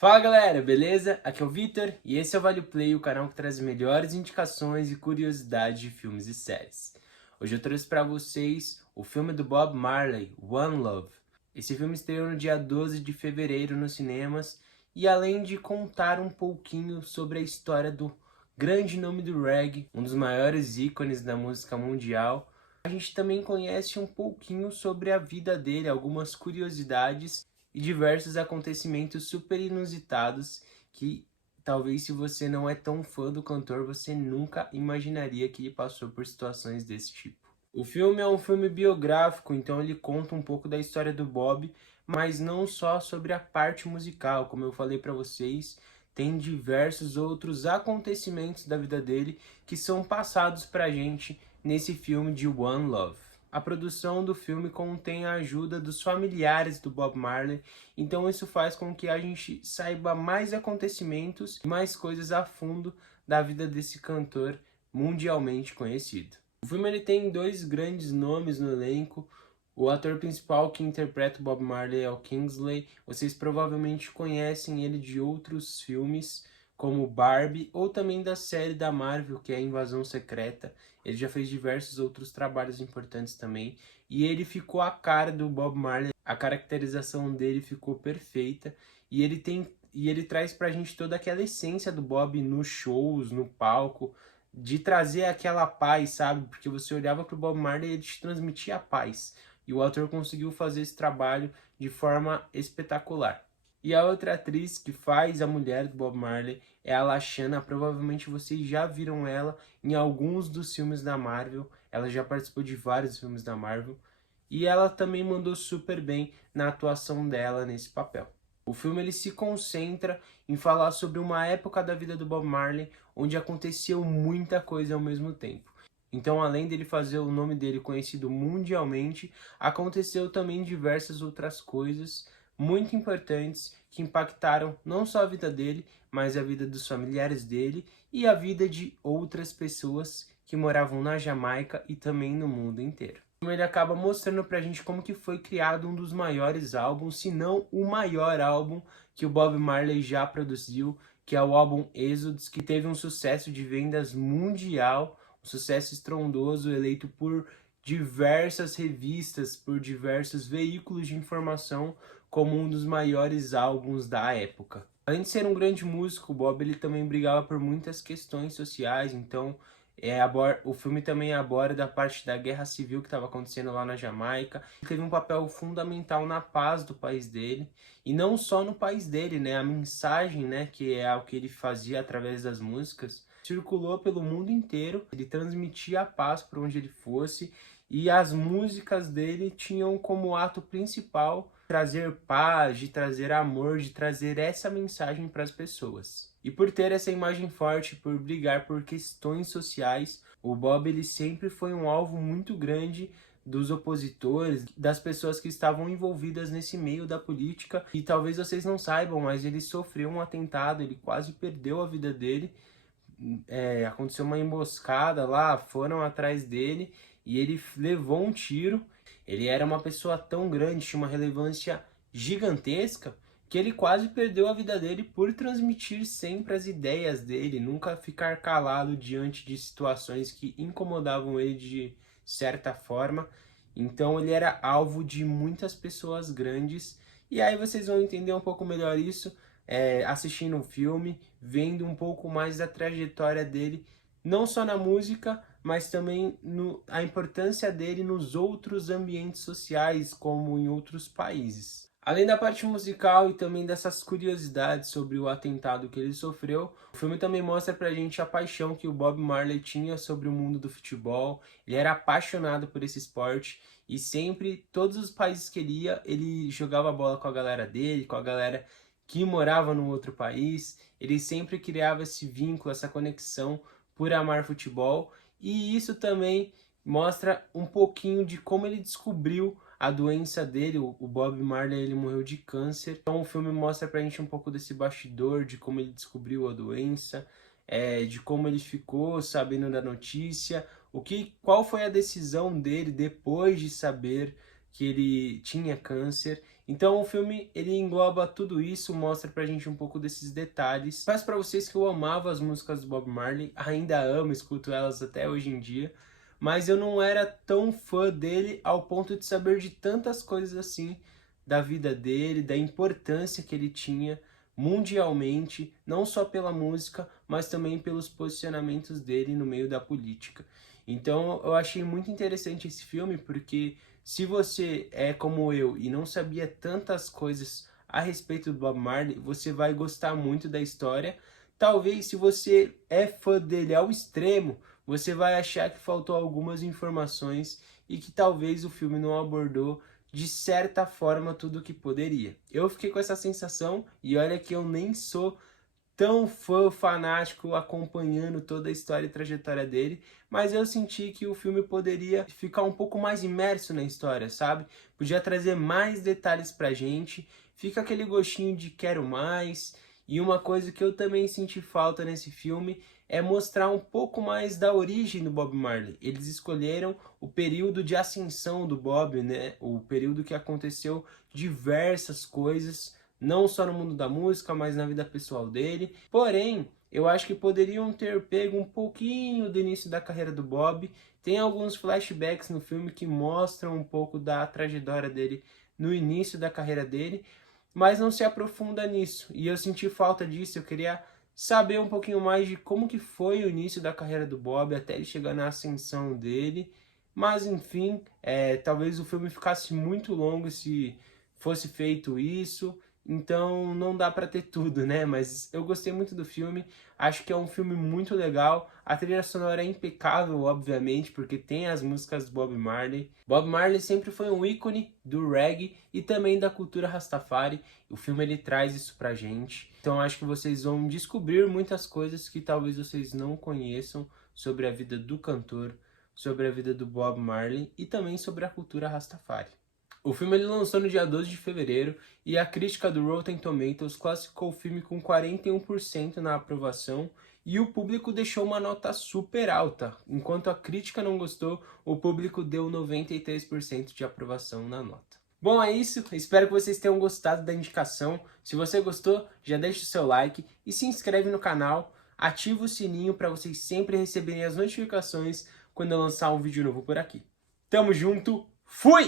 Fala galera, beleza? Aqui é o Vitor e esse é o Vale Play, o canal que traz as melhores indicações e curiosidades de filmes e séries. Hoje eu trouxe para vocês o filme do Bob Marley, One Love. Esse filme estreou no dia 12 de fevereiro nos cinemas e além de contar um pouquinho sobre a história do grande nome do reggae, um dos maiores ícones da música mundial, a gente também conhece um pouquinho sobre a vida dele, algumas curiosidades e diversos acontecimentos super inusitados que talvez se você não é tão fã do cantor, você nunca imaginaria que ele passou por situações desse tipo. O filme é um filme biográfico, então ele conta um pouco da história do Bob, mas não só sobre a parte musical, como eu falei para vocês, tem diversos outros acontecimentos da vida dele que são passados pra gente nesse filme de One Love. A produção do filme contém a ajuda dos familiares do Bob Marley, então isso faz com que a gente saiba mais acontecimentos e mais coisas a fundo da vida desse cantor mundialmente conhecido. O filme ele tem dois grandes nomes no elenco. O ator principal que interpreta o Bob Marley é o Kingsley. Vocês provavelmente conhecem ele de outros filmes, como Barbie, ou também da série da Marvel, que é Invasão Secreta. Ele já fez diversos outros trabalhos importantes também. E ele ficou a cara do Bob Marley. A caracterização dele ficou perfeita. E ele traz pra gente toda aquela essência do Bob nos shows, no palco, de trazer aquela paz, sabe? Porque você olhava pro Bob Marley e ele te transmitia paz. E o ator conseguiu fazer esse trabalho de forma espetacular. E a outra atriz que faz a mulher do Bob Marley é a Lashana. Provavelmente vocês já viram ela em alguns dos filmes da Marvel. Ela já participou de vários filmes da Marvel. E ela também mandou super bem na atuação dela nesse papel. O filme ele se concentra em falar sobre uma época da vida do Bob Marley onde aconteceu muita coisa ao mesmo tempo. Então, além dele fazer o nome dele conhecido mundialmente, aconteceu também diversas outras coisas muito importantes que impactaram não só a vida dele, mas a vida dos familiares dele e a vida de outras pessoas que moravam na Jamaica e também no mundo inteiro. Ele acaba mostrando pra gente como que foi criado um dos maiores álbuns, se não o maior álbum que o Bob Marley já produziu, que é o álbum Exodus, que teve um sucesso de vendas mundial, um sucesso estrondoso, eleito por diversas revistas, por diversos veículos de informação, como um dos maiores álbuns da época. Além de ser um grande músico, o Bob ele também brigava por muitas questões sociais, então o filme também aborda a parte da guerra civil que estava acontecendo lá na Jamaica. Ele teve um papel fundamental na paz do país dele, e não só no país dele, né? A mensagem, né, que é o que ele fazia através das músicas, circulou pelo mundo inteiro. Ele transmitia a paz por onde ele fosse, e as músicas dele tinham como ato principal trazer paz, de trazer amor, de trazer essa mensagem para as pessoas. E por ter essa imagem forte, por brigar por questões sociais, o Bob ele sempre foi um alvo muito grande dos opositores, das pessoas que estavam envolvidas nesse meio da política. E talvez vocês não saibam, mas ele sofreu um atentado, ele quase perdeu a vida dele. Aconteceu uma emboscada lá, foram atrás dele e ele levou um tiro. Ele era uma pessoa tão grande, tinha uma relevância gigantesca, que ele quase perdeu a vida dele por transmitir sempre as ideias dele, nunca ficar calado diante de situações que incomodavam ele de certa forma. Então ele era alvo de muitas pessoas grandes, e aí vocês vão entender um pouco melhor isso assistindo o filme, vendo um pouco mais da trajetória dele, não só na música, mas também a importância dele nos outros ambientes sociais, como em outros países. Além da parte musical e também dessas curiosidades sobre o atentado que ele sofreu, o filme também mostra pra gente a paixão que o Bob Marley tinha sobre o mundo do futebol. Ele era apaixonado por esse esporte e sempre, todos os países que ele ia, ele jogava bola com a galera dele, com a galera que morava no outro país. Ele sempre criava esse vínculo, essa conexão por amar futebol, e isso também mostra um pouquinho de como ele descobriu a doença dele. O Bob Marley ele morreu de câncer, então o filme mostra pra gente um pouco desse bastidor, de como ele descobriu a doença, de como ele ficou sabendo da notícia, qual foi a decisão dele depois de saber que ele tinha câncer. Então o filme ele engloba tudo isso, mostra pra gente um pouco desses detalhes. Peço pra vocês que eu amava as músicas do Bob Marley, ainda amo, escuto elas até hoje em dia, mas eu não era tão fã dele ao ponto de saber de tantas coisas assim da vida dele, da importância que ele tinha mundialmente, não só pela música, mas também pelos posicionamentos dele no meio da política. Então eu achei muito interessante esse filme, porque se você é como eu e não sabia tantas coisas a respeito do Bob Marley, você vai gostar muito da história. Talvez se você é fã dele ao extremo, você vai achar que faltou algumas informações e que talvez o filme não abordou de certa forma tudo o que poderia. Eu fiquei com essa sensação e olha que eu nem sou tão fã fanático acompanhando toda a história e trajetória dele, mas eu senti que o filme poderia ficar um pouco mais imerso na história, sabe? Podia trazer mais detalhes pra gente, fica aquele gostinho de quero mais. E uma coisa que eu também senti falta nesse filme é mostrar um pouco mais da origem do Bob Marley. Eles escolheram o período de ascensão do Bob, né? O período que aconteceu diversas coisas, não só no mundo da música, mas na vida pessoal dele. Porém, eu acho que poderiam ter pego um pouquinho do início da carreira do Bob. Tem alguns flashbacks no filme que mostram um pouco da trajetória dele no início da carreira dele, mas não se aprofunda nisso. E eu senti falta disso, eu queria saber um pouquinho mais de como que foi o início da carreira do Bob até ele chegar na ascensão dele. Mas enfim, talvez o filme ficasse muito longo se fosse feito isso. Então não dá pra ter tudo, né? Mas eu gostei muito do filme, acho que é um filme muito legal. A trilha sonora é impecável, obviamente, porque tem as músicas do Bob Marley. Bob Marley sempre foi um ícone do reggae e também da cultura Rastafari. O filme ele traz isso pra gente. Então acho que vocês vão descobrir muitas coisas que talvez vocês não conheçam sobre a vida do cantor, sobre a vida do Bob Marley e também sobre a cultura Rastafari. O filme ele lançou no dia 12 de fevereiro e a crítica do Rotten Tomatoes classificou o filme com 41% na aprovação e o público deixou uma nota super alta. Enquanto a crítica não gostou, o público deu 93% de aprovação na nota. Bom, é isso. Espero que vocês tenham gostado da indicação. Se você gostou, já deixa o seu like e se inscreve no canal. Ativa o sininho para vocês sempre receberem as notificações quando eu lançar um vídeo novo por aqui. Tamo junto, fui!